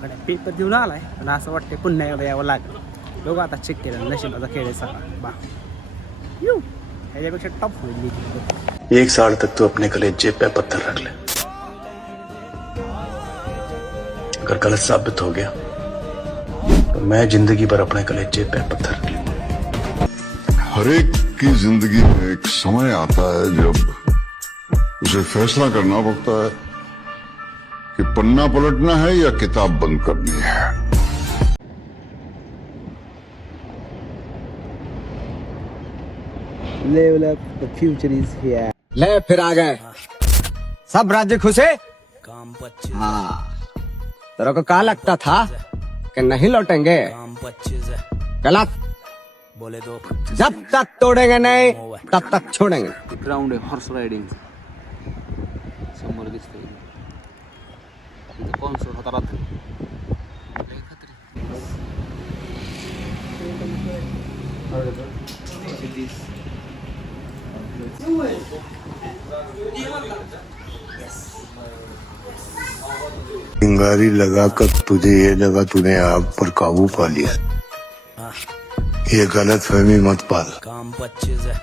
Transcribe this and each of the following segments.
गावाकडे पेपर देऊन आलाय पण असं वाटतं पुन्हा एकदा यावं लागेल. बघू आता चेक केलं नशिबाचा खेळ आहे सगळा बा यू ह्याच्यापेक्षा टॉप होईल. 1 साल तक तो अपने कलेजे पे पत्थर रख ले, अगर गलत साबित हो गया तो मैं जिंदगी भर अपने कलेजे पे पत्थर रख लूंगा. हर एक की जिंदगी में एक समय आता है जब उसे फैसला करना पड़ता है कि पन्ना पलटना है या किताब बंद करनी है. Level up, the future is here. ले फिर आ गए सब राज्य खुश है. काम 25 हाँ तेरे को क्या लगता था कि नहीं लौटेंगे? काम 25 है. गलत. बोले तो जब तक तोड़ेंगे नहीं तब तक छोड़ेंगे. ग्राउंड आहे हॉर्स रायडिंग समोर दिसतंय इथं कॉन्सर्ट होता रात्री. चिंगारी लगाकर तुझे ये लगा तूने आग पर काबू पा लिया. ये गलत फहमी मत पाल. काम 25 है.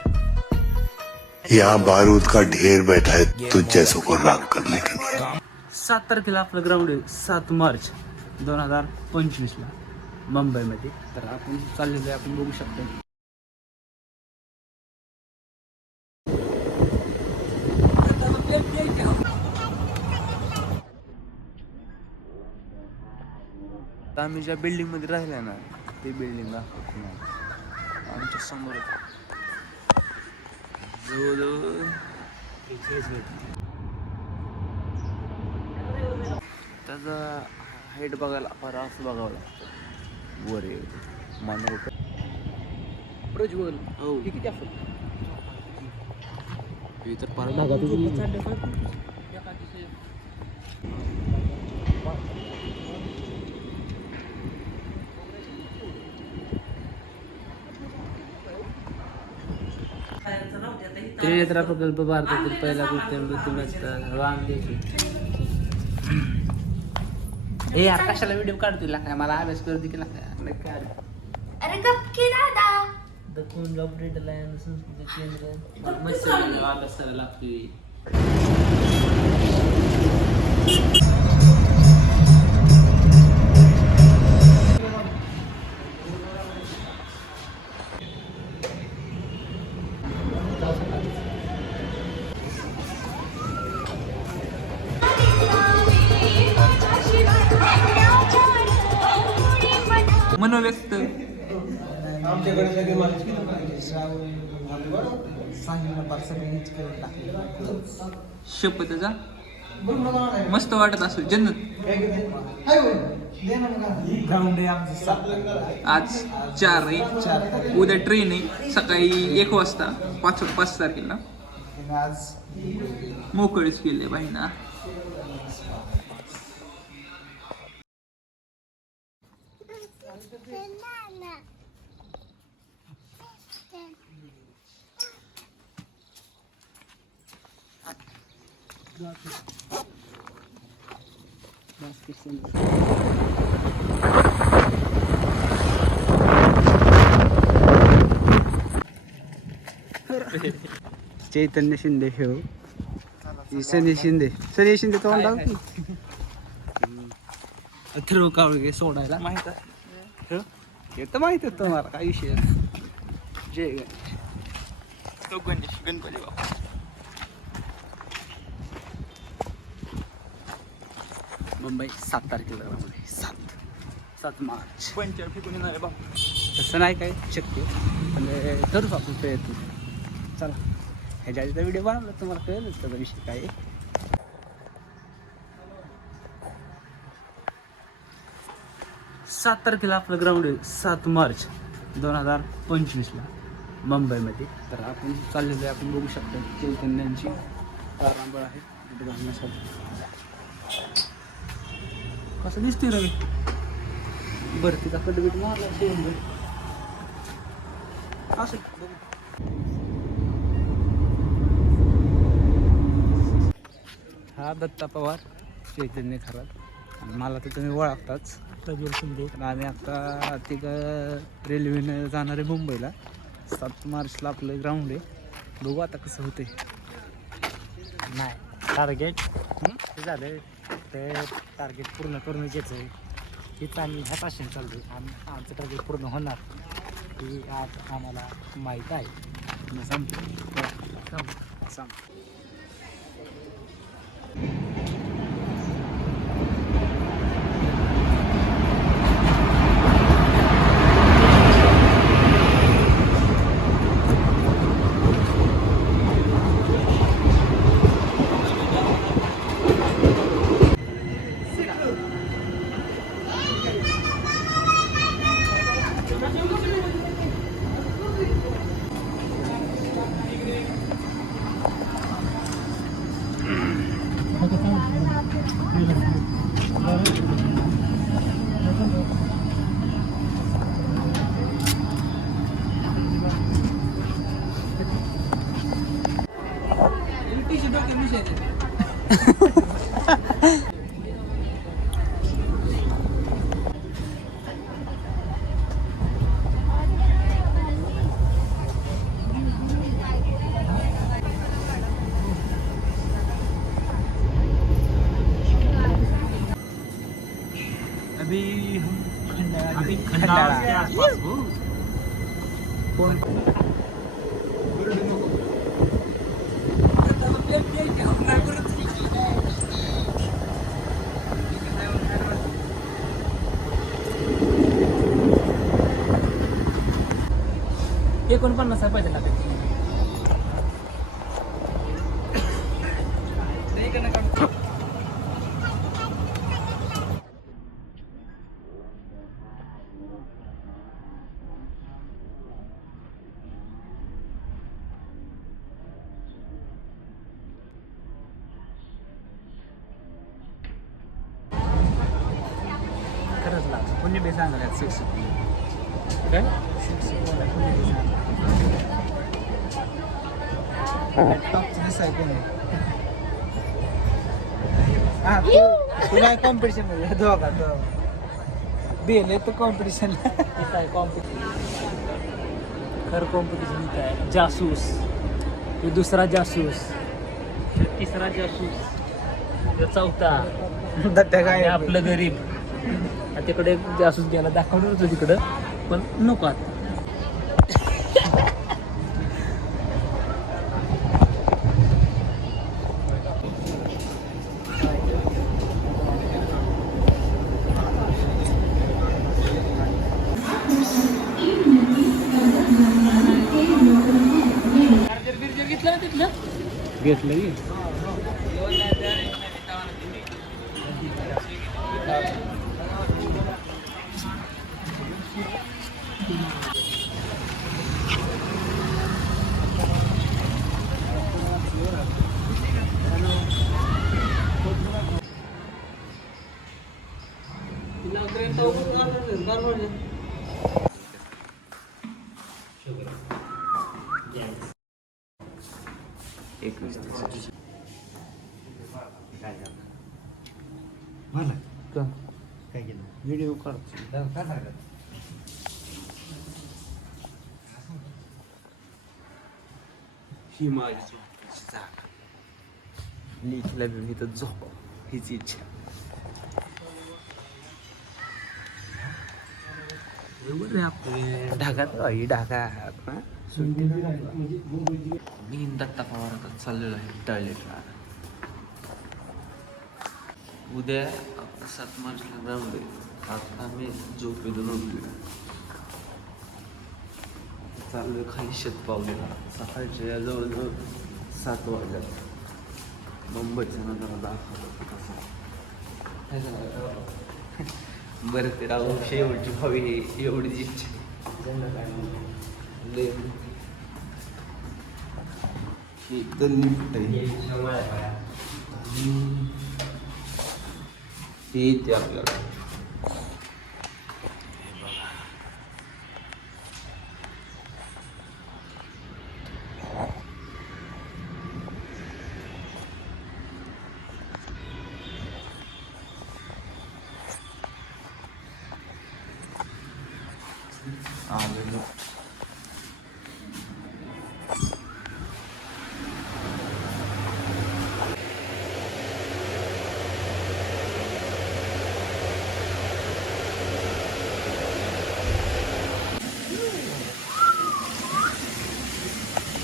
यहाँ बारूद का ढेर बैठा है तुझ जैसों को राख करने के लिए. 7 तारखेला आपलं ग्राउंड आहे 7 मार्च 2025ला मुंबईमध्ये. तर आपण चाललेलो आहे आपण बघू शकतो. आम्ही ज्या बिल्डिंग मध्ये राहिल्या ना ते बिल्डिंग दाखवतो ना आमच्या समोर जवळजवळ त्याचा हाईट बघायला फार असं बघावं लागतं. वर मान प्रज्वल हो हे किती असेल हे तर फार त्रिनेत्रा प्रकल्प भारतातील पहिला कृत्रिम बुद्धिमत्ता वांग्याची. हे यार कशाला व्हिडिओ काढतोय लागला मला अभ्यास करू दे की लागला. अरे गप की दादा. दखून जॉब डेटा आणि संस्कृती केंद्र मस्त अभ्यास करायला लागतोय. मनोव्यक्त आमच्याकडे सगळे शपथचा मस्त वाटत असेल जन्नत. आज 4 आहे उद्या ट्रेन आहे सकाळी 1 वाजता 5 तारखेला मोकळीच केले बाई ना. चैतन्य शिंदे हे सनी शिंदे तोंड अथर्व कावळगे सोडायला माहित आहे हे तर माहित आहे तुम्हाला काय विषय. जय तो गणपती बाबा. मुंबई 7 तारखेला 7 मार्च 5 फेकून येणार बाबा. तसं नाही काय शक्य पण करूच आपण प्रयत्न. चला ह्याच्या आधीचा व्हिडिओ बनवला तुम्हाला कळेलच त्याचा विषय काय आहे. सात तारखेला आपलं ग्राउंड आहे 7 मार्च 2025ला मुंबईमध्ये. तर आपण चाललेलो आहे आपण बघू शकतो चैतन्यांची तारांबळ आहे तिथे घालण्यासाठी. कसं दिसतोय रवी भरतीचा कडबीट मारला असं बघू. हा दत्ता पवार चैतन्य खरात मला तर तुम्ही ओळखताच प्रज्वल शिंदे. पण आम्ही आता तिथं रेल्वेनं जाणार आहे मुंबईला. 7 मार्चला आपलं ग्राउंड आहे. बघू आता कसं होतंय. नाही टार्गेट झालं ते टार्गेट पूर्ण करून घ्यायचं आहे. हेच आम्ही ह्याच आशेने चाललो आहे. आमचं टार्गेट पूर्ण होणार ही आज आम्हाला माहीत आहे. सांग अभी खंडाळा के आसपास हो. कोण ₹49 पैसे लागेल. खरंच लाग कोणी बे सांगायला 6 काय टॉपचं दिसाय कोण हा तुला कॉम्पिटिशन मध्ये दोघा बेले तर कॉम्पिटिशनला इथं आहे कॉम्पिटिशन. खरं कॉम्पिटिशन इथं आहे. जासूस हे दुसरा जासूस, हे तिसरा जासूस, हे चौथा दत्त्या आणि काय आपलं गरीब. आणि तिकडे एक जासूस गेला दाखवलं होतं तिकडं पण नको आता. घेतलं की व्हिडिओ काढतो. ही माझी झोपायची जागा. लेकीला बी इथं झोप हीच इच्छा. बरोबर आहे आपले ढगात ही ढगात ना. मी दत्ता पवारात चाललेलो आहे टॉयलेटला. उद्या 7 मार्चला ग्राउंड आहे. आता आम्ही झोपेतून उठलो चालू खाली शतपावलीला. सकाळच्या जवळजवळ 7 वाजल्यात. मुंबईचा नजारा दाखवतो कसा. बरं ते राहू शेवटची भावी ही एवढीच इच्छा. ही गल्ली कुठे ही इथे आपल्याला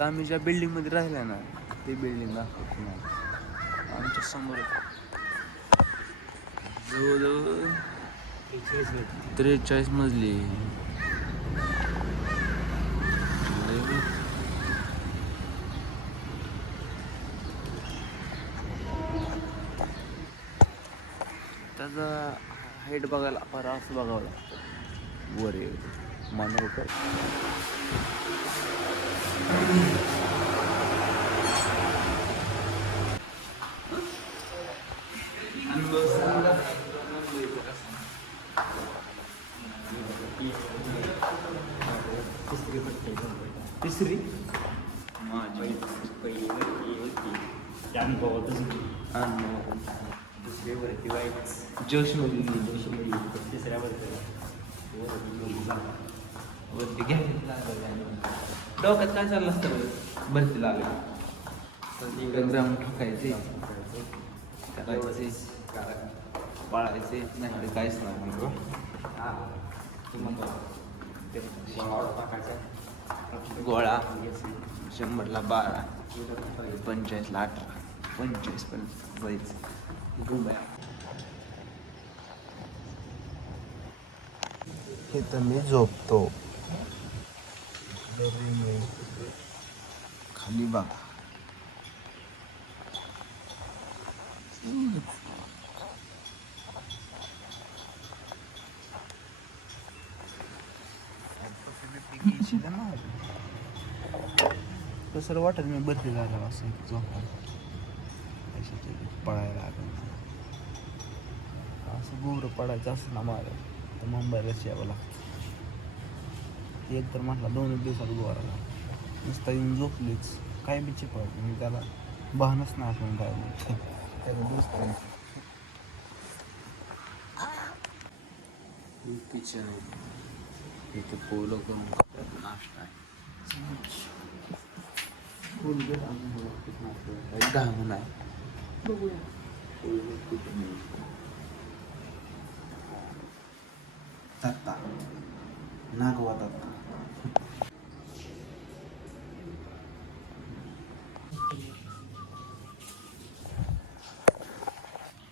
आम्ही ज्या बिल्डिंगमध्ये राहिला ना ते बिल्डिंग दाखवतो तुम्हाला आमच्या समोर जवळजवळ 43 मजली. त्याचा हाईट बघायला फार असं बघावं लागतं वर मानवकर. तिसरी दुसरीवरती वाईट जोशमध्ये तिसऱ्यावरती वरती घ्यायला डोक्यात काय चाललं असतं भरती लागलं तर जाऊन ठोकायचे करायचे पाळायचे नाही तर काहीच नाही गोळा 100ला 12 45ला 18 45 पण जायचं घुमाय. इथं मी झोपतो खाली बघा. कसं वाटत मी बदली झालं असं झोपायला पळायला लागलं असं गोरं पडायचं असं ना मला तर मुंबईलाच यावं लागतं. एक तर म्हटलं 2 दिवसात गोराला नुसता येऊन झोपलीच काय बिचे पडत मी त्याला बहानच नाही असं काय त्याला किचन इथे पोलो करून नाश्ता आहे. घालून आहे दत्ता नागवा दत्ता.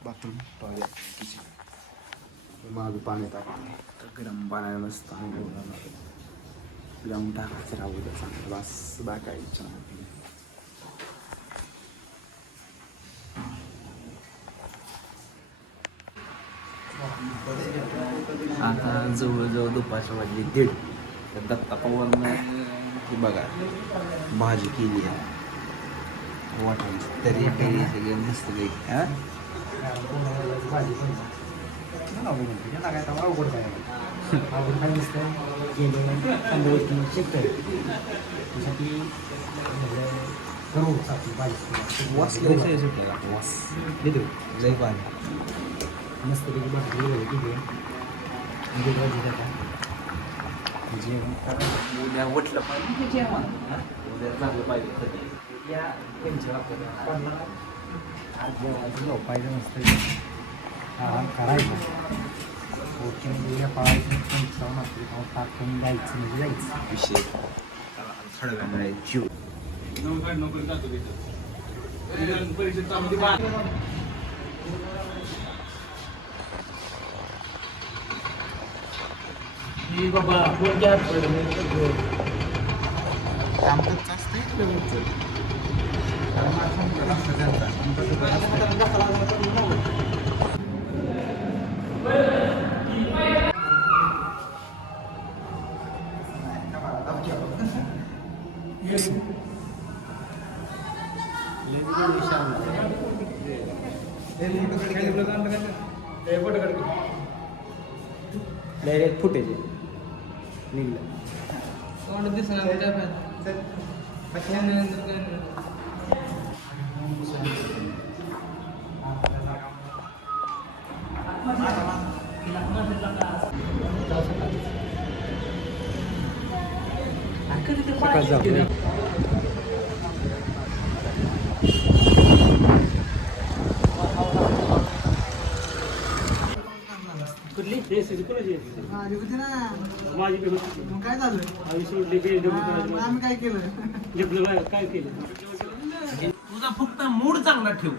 बाथरूम टॉयलेट किचन मागे पाणी टाकले तर गरम पाण्याला मस्त लावून टाकायचं राहू द्या चांगलं बस बाकायचं. आता जवळजवळ दुपारच्या वाजले 1:30 तर दत्ता पवारनं ही बघा भाजी केली आहे वाटायची तरी पेरी सगळे मस्त पैकी लय पाणी मस्तपैकी भाकरी जेवण करा उद्या उठलं पाहिजे जेवण उद्या झालं पाहिजे आज जेवायचं झोपायचं नसतं आराम करायचं उद्या पळायचं टाकून जायचं म्हणजे जायचं विषय थोड्या वेळामुळे जीव बाबा कोणत्या डायरेक्ट फुटेज निघलं सकाळ जाऊ. कुठली माझी काय झालं आम्ही काय केलं काय केलं. तुझा फक्त मूड चांगला ठेव.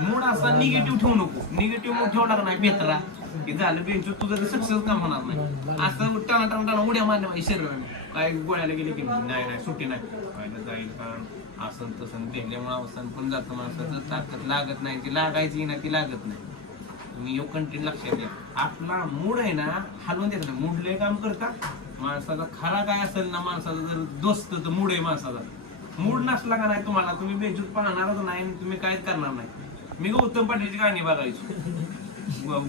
मूड असा निगेटिव्ह ठेवू नको. निगेटिव्ह मूड ठेवणार नाही बेतरा की झालं बेंच तुझं सक्सेस काम होणार नाही. असं टाणा उड्या मारल्या माझ्या शरीराने काय गोळ्याला गेले की नाही सुट्टी नाही व्हायला जाईल. कारण असं तसं भेटल्यामुळे अवसान पण जातं माणसाचं ताकद लागत नाही. ती लागायची ना ती लागत नाही. तुम्ही यो कंटिन्यू लक्षात घ्या. आपला मूड आहे ना हलवून देत नाही. मूड लय काम करता. माणसाचा खरा काय असेल ना माणसाचा जर दोस्त तर मूड आहे माणसाचा. मूड नसला का नाही तुम्हाला तुम्ही बेंचूत पाहणारच नाही. तुम्ही काहीच करणार नाही. मी गौतम पाटीलची गाणी बघायचो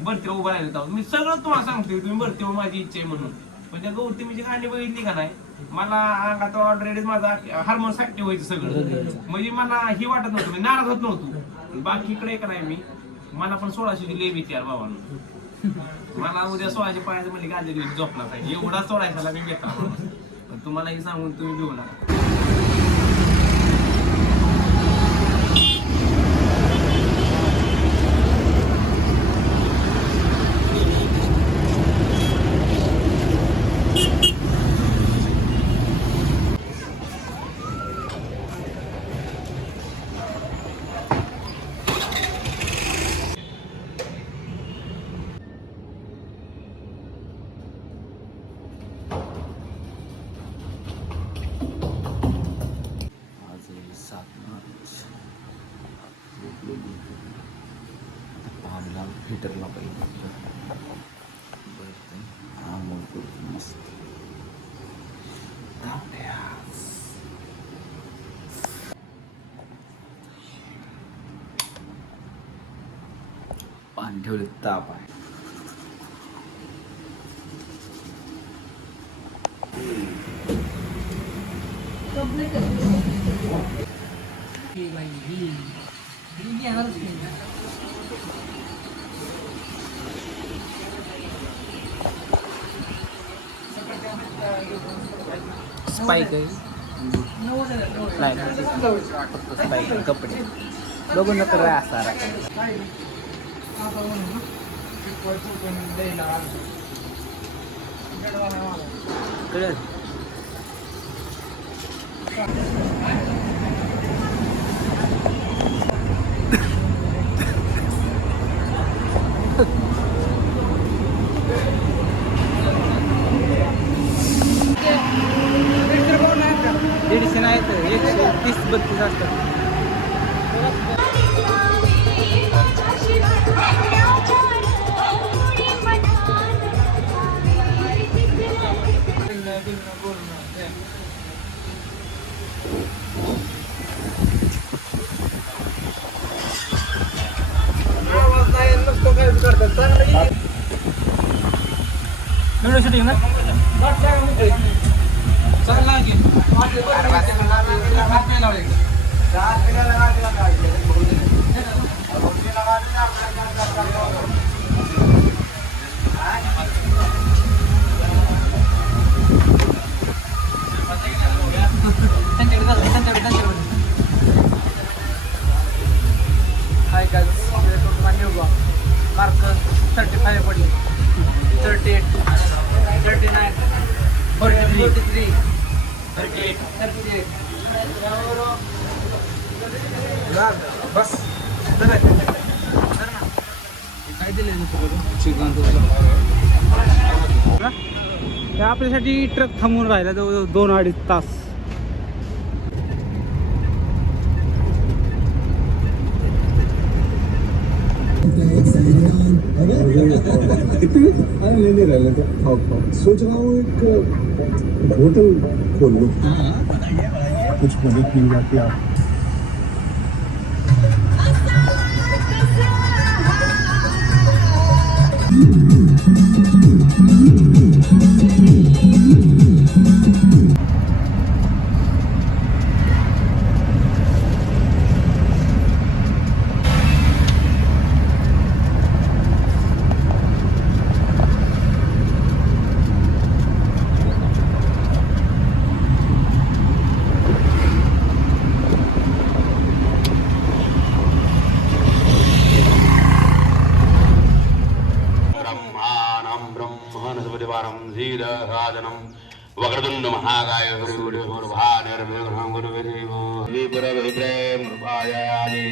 भरती उभा राहिला मी सगळं तुम्हाला सांगतोय. तुम्ही भरती माझी इच्छा आहे म्हणून. पण त्या गौतमीची गाणी बघितली का नाही मला अंगात ऑलरेडी माझा हार्मोन्स ऍक्टिव्ह व्हायचं सगळं. म्हणजे मला ही वाटत नव्हतं मी नाराज होत नव्हतो. बाकीकडे का नाही मी मला पण 1600 दिली विचार बाबांना. मला उद्या 1600 पाहायचं म्हणजे गाडी झोपला पाहिजे एवढा 1600ला मी घेतला. पण तुम्हाला हे सांगून तुम्ही घेऊ नका. हिटरला पाहिजे मस्त पाणी ठेवले ताप आहे. स्पाइक आहे फक्त स्पाइक कपडे बघून तर असा कळलं. दीडशे नाही तर 130-32 असतात. शूटिंग ना चालला की हाय गाइस मार्क 35 पडले 38 39 43 38 बस काय दिलं आपल्यासाठी ट्रक थांबून राहिला जवळ 2-2.5 तास. सोच रहा हूँ एक होटल खोल लूँ. कुछ मदद मिल जाती आप. महनस्पतिवारं धीरसादनं वक्रतुण्ड महाकाय गुरुभानिर्विघ्नं गुरुदेवो विपुरविप्रेम रूपायादि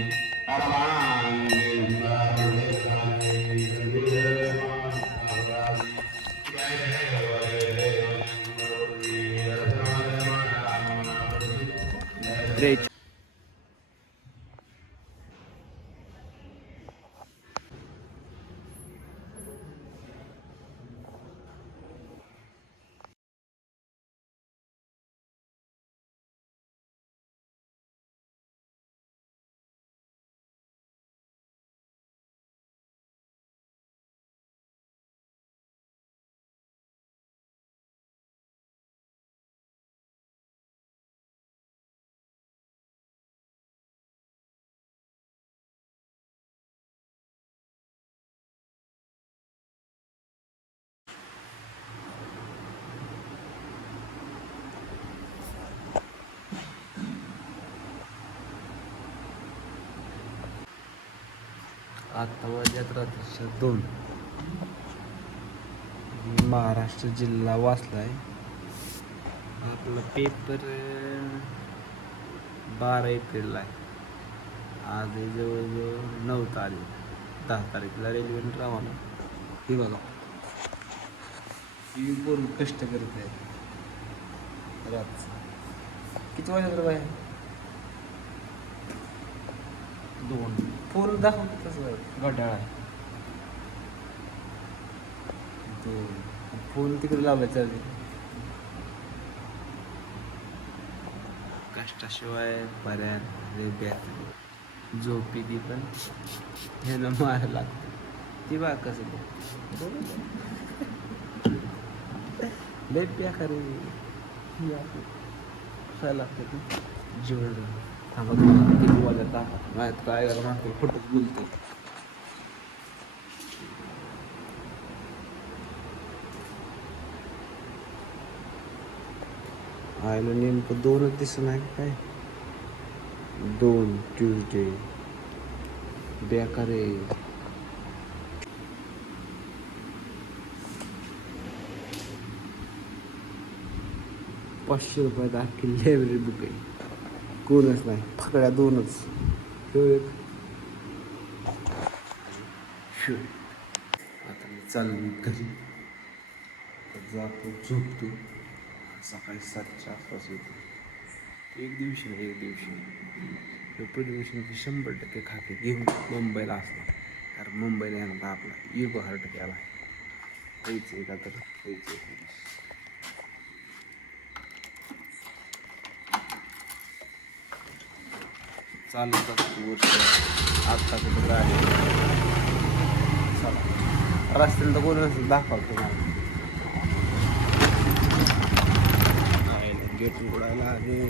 ग्रेट. आता वाजल्यात रात्रीच्या 2. महाराष्ट्र जिल्हा वाचलाय. आपला पेपर 12 एप्रिलला आहे. आज आहे जवळजवळ 9 तारीख. 10 तारीखला रेल्वेने रवाना. हे बघा ही पोरं कष्ट करत आहे रात. किती वाजता बाहेर 2 फोन दाखवतो तसं घड्याळ आहे. तो फोन तिकडे लावायचा आहे. कष्टाशिवाय पर्याय झोपी ती पण हे ना मारायला लागतं. ती बा कसं लय प्याखारे खायला लागतं ती जेवण. थांबा तुम्हाला किती वाजता माहीत काय झालं मागतो फोटोच बोलतो. आयला नेमकं 2च दिसत नाही काय. 2 ट्यूजडे बेकारे. ₹500 अख्खी लायब्ररी बुक आहे. कोणच नाही फकड्या 2च. आता मी चाललो घरी. जातो झोपतो. सकाळी 7च्या आसपास होतो. एक दिवशी प्रदूषण 100% खाते घेऊन मुंबईला असणार. कारण मुंबईला येणार आपला युग हार्ट केला यायचं का तर यायचं. चालत वर्ष आत्ता कुठं गाडी चला रस्त्याला तर कोण दाखवतो मला. गेट उघडायला आहे.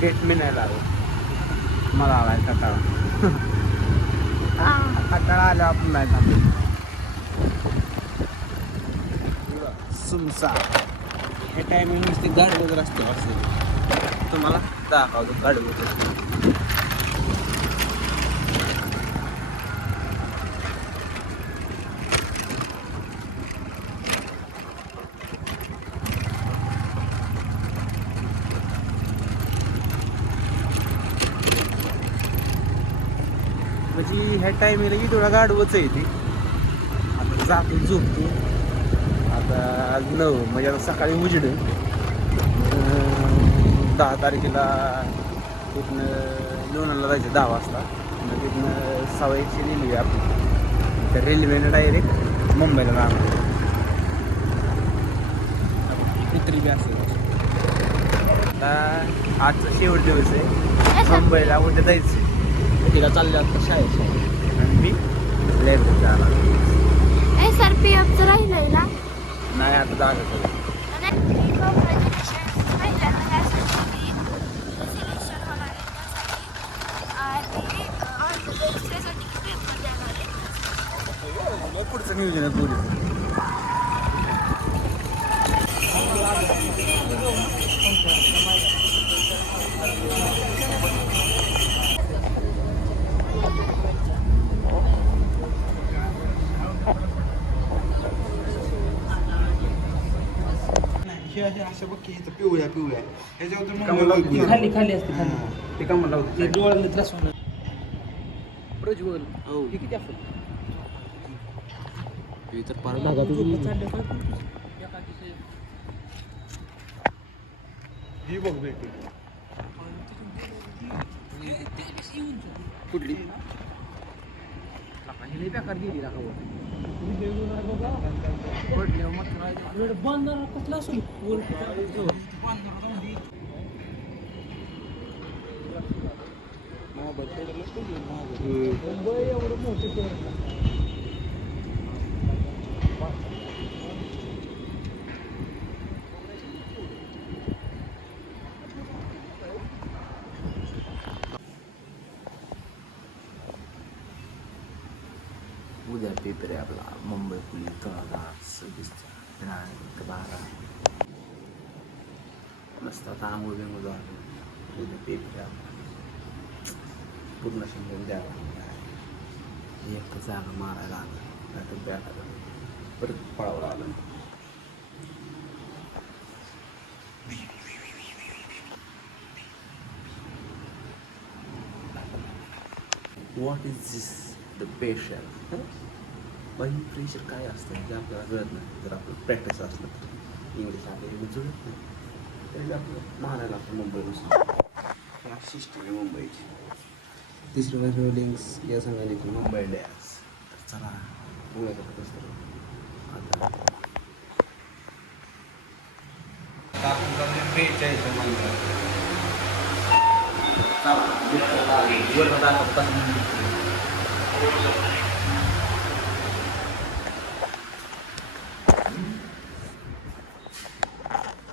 गेट मी नाही लागत. मला आलाय कटाळा. कटाळा आला आपण नाही थांबलो. सुमसा हे टायमिंग नुसते गाडीवर रस्ते असेल. तुम्हाला दाखवतो गाडीवर. म्हणजे ह्या टायमिंगला की थोडा गाडवच आहे ती. आता जातो झोपतो. आता 9 म्हणजे आता सकाळी उजेड. 10 तारखेला तिथनं लोणाला जायचं 10 वाजता. मग तिथनं 6:00ची रेल्वे आपली. त्या रेल्वेनं डायरेक्ट मुंबईला जाणार. कुत्री बी असेल. आता आजचा शेवट दिवस आहे. मुंबईला उद्या जायचं. तिला चालले आता शाळेत. आणि मी लायब्ररी जाणार. सर PF राहिलंय ना. नाही आता झालं. सिलेक्शन होणार आहे. नियोजन आहे पोलीस. अशा बघ की इथं पिवळ्या पिवळ्या खाली खाली असते खाली ते का म्हणलं होतं ते डोळ्याला त्रास होणार. प्रज्वल हो. हे किती असेल हे तर पार ही बघ भेटी कुठली लई बेकार गेली राखावर. बांधणार कसला असेल एवढं मोठं उद्या पेपर आहे आपला मुंबई पोलीस 2026चा दिनांक 12. मस्त आता आंघोळ बिंगोळ झालं. उद्या पेपर आहे आपला पूर्ण समजून द्यावा. एक जागा मारायला आलं नाही तर बॅट परत पळावं लागलं. What is this the patient. बाई प्रेशर काय असतं जे आपल्याला कळत नाही. जर आपलं प्रॅक्टिस असलं तर इंग्लिश आपल्याला जुळत नाही तरी आपलं मारायला लागतं मुंबईपासून. सिस्टम आहे मुंबईची. तिसरी बार रोलिंग्स या संघाने मुंबई इंडियन्स. तर चला पुण्याकडे कसं आता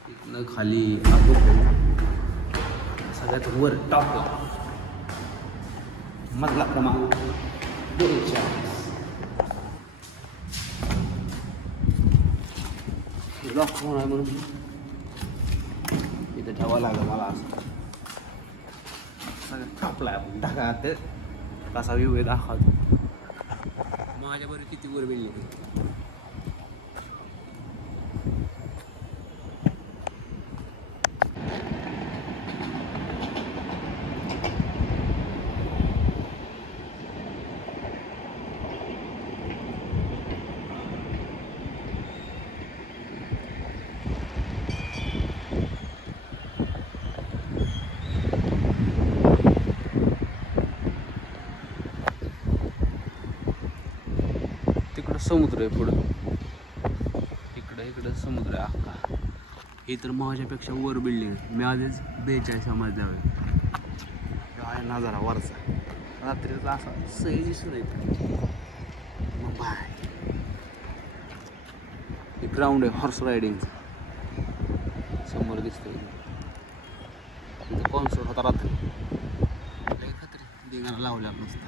इथनं खाली सगळ्यात वर टॉप मधला क्रमांक 42. लॉक होणार म्हणून इथं ठेवावं लागलं मला. असं सगळं कापलाय आपण ढगात कसा व्ह्यू आहे दाखवतो. माझ्याबरोबर किती वर बिल्डिंग. तिकडं समुद्र आहे पुढं. इकडं समुद्र आहे अख्खा. हे तर माझ्यापेक्षा वर बिल्डिंग आहे. मी आधीच 42 समजल्यावर आहे नजारा वरचा. रात्रीचा असा सही दिसून येतो. मग बाय हे ग्राउंड आहे हॉर्स रायडिंगचं. समोर दिसतंय तिथं कॉन्सर्ट होता रात्री. लय खत्री दिगाना लावल्या नसता.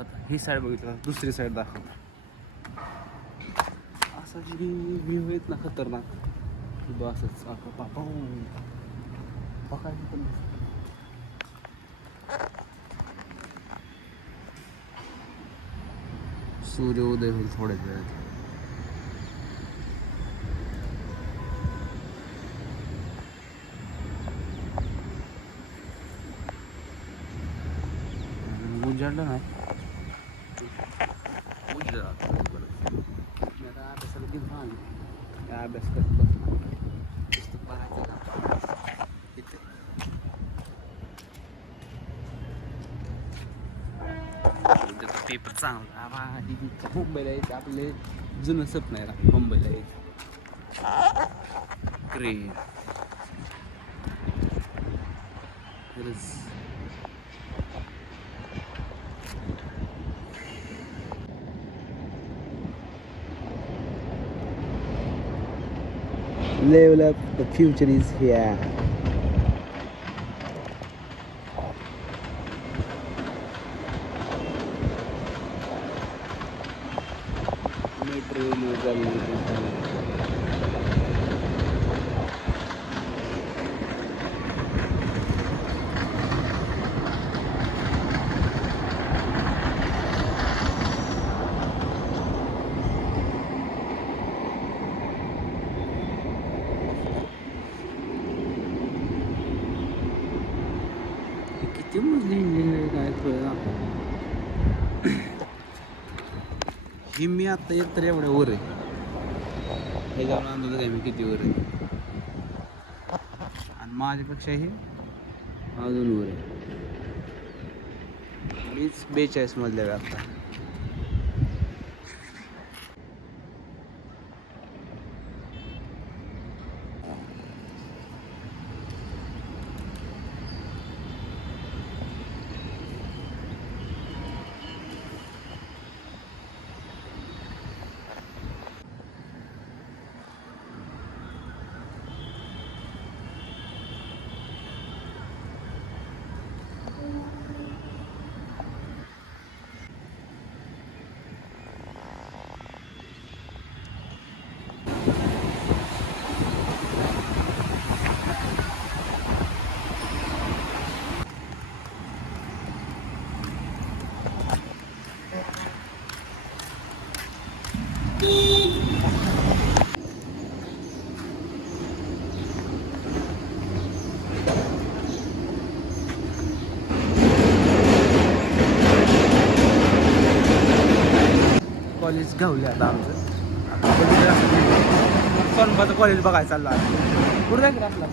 आता ही साईड बघितलं दुसरी साईड दाखवतो. असा जी व्ह्यू आहेत ना खतरनाक. बसच पापा बघायचं पण सूर्योदय होईल थोड्याच वेळात. उजाडलं नाही अभ्यासाला घेऊन आलो. काय अभ्यास करत बसलो. पुस्तक बघायचं इथे. पेपर चांगला मुंबईला यायचं. आपले जुनं स्वप्न आहे ना मुंबईला यायचं. ग्रेट खरंच. Level up, the future is here. किती मजली इंजिनिअरिंग काय कळलं. ही मी आता येत तर एवढ्या वर आहे. हे जाऊन अंदाज काय मी किती वर आहे. आणि माझ्यापेक्षा हे अजून वर आहे. मीच 42 मजल्या आता. कॉलेज घावले आता आमचं. सोनबाचं कॉलेज बघायला चाललं आहे. कुठं जायचं आपला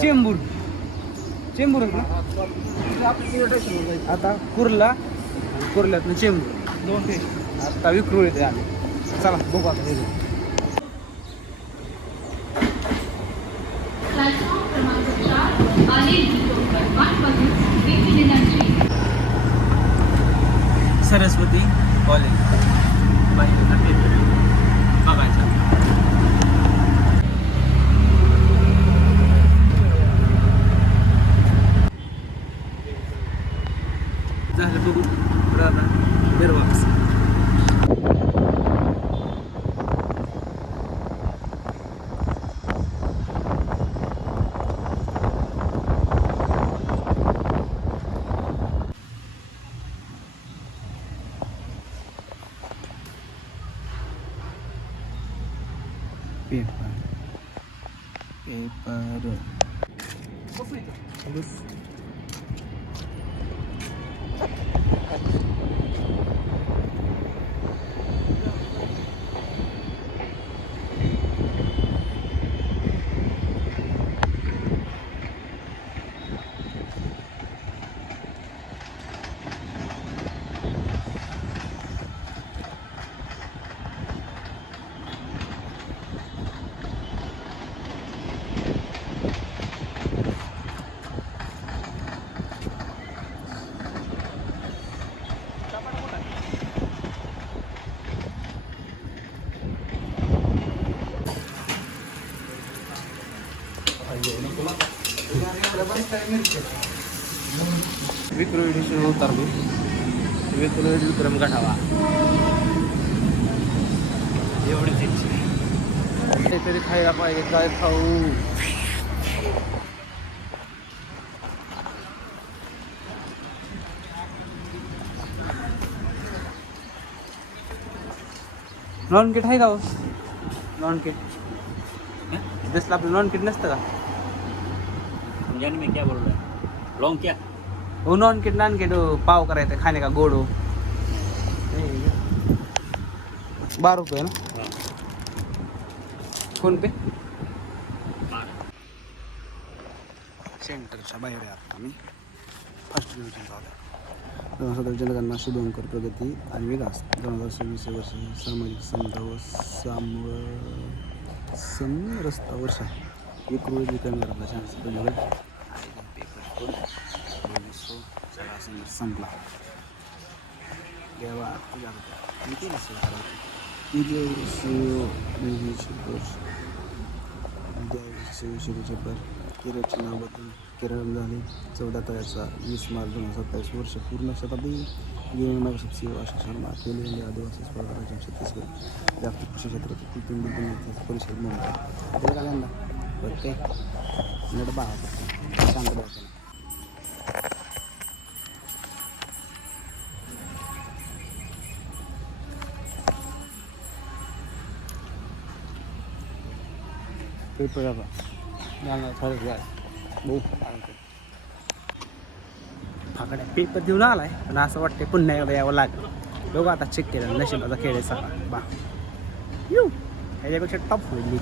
चेंबूर. चेंबूर आता कुर्ल्यातनं चेंबूर 2 ते आता विक्रोळ येते आम्ही. चला बघू आता हे. सरस्वती कॉलेज बघायचं. झालं बघू राधा बिरवाक्स. पेपर विक्रोळी स्टेशन उतरलो. विक्रोळी विक्रम गठावा एवढीच इच्छा. काहीतरी खायला पाहिजे. काय खाऊ. नॉन किट आहे का हो? नॉन किट दिसलं आपलं. नॉन किट नसतं का? जाने में क्या बोल रहा है? लॉन्ग क्या? हो नॉन किट नॉन किट पाव करायचं खाने का गोड हो. 12 रुपये ना. फोन पे. सेंटरच्या बाहेर आहे आता आम्ही. फर्स्ट डिव्हिजन चालू आहे. 2017 जनगणना शुभंकर प्रगती आणि विकास 2026 वर्ष सामाजिक समता व समरसता वर्ष आहे. विक्रोळी विक्रम गठावा पेपर संपला. देवा तुझ्या पेपर केरळचे नाव बदलून केरळ झाले 14 तळ्याचा 20 मार्च 2027 वर्ष पूर्ण शताब्दी गिरणावर सबसे आशा शर्मा खेलो इंडिया आदिवासी स्पर्धा राज्य छत्तीसगड जागतिक कृषी क्षेत्रातील कुल 3 बिलियन परिषद म्हणतात त्याला काय म्हणता ओके नट बा सांगतो बघा पेपर जाणार थोडं जाय भाऊ फाकड्या पेपर देऊन आलाय पण असं वाटतं पुन्हा एकदा यावं लागेल बघू आता चेक केलं नशिबाचा खेळ आहे सगळा बा येऊ ह्याच्यापेक्षा टॉप होईल